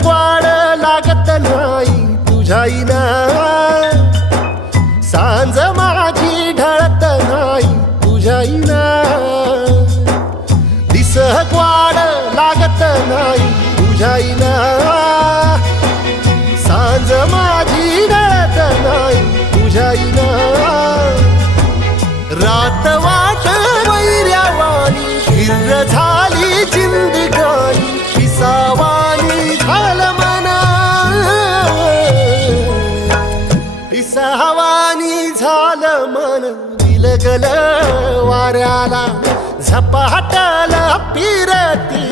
quad लागत नाही तुझ्याईना, सांज माझी ढळत नाही तुझ्याईना, दिस क्वाड लागत नाही तुझ्याईना, सांज माझी ढळत नाही तुझ्याईना, रात वाट वैर्यावानी हिर झाली जिंदगानी, पिसावानी झालं मन, पिसावानी झालं मन, विलगल वाऱ्याला झपाटल पिरती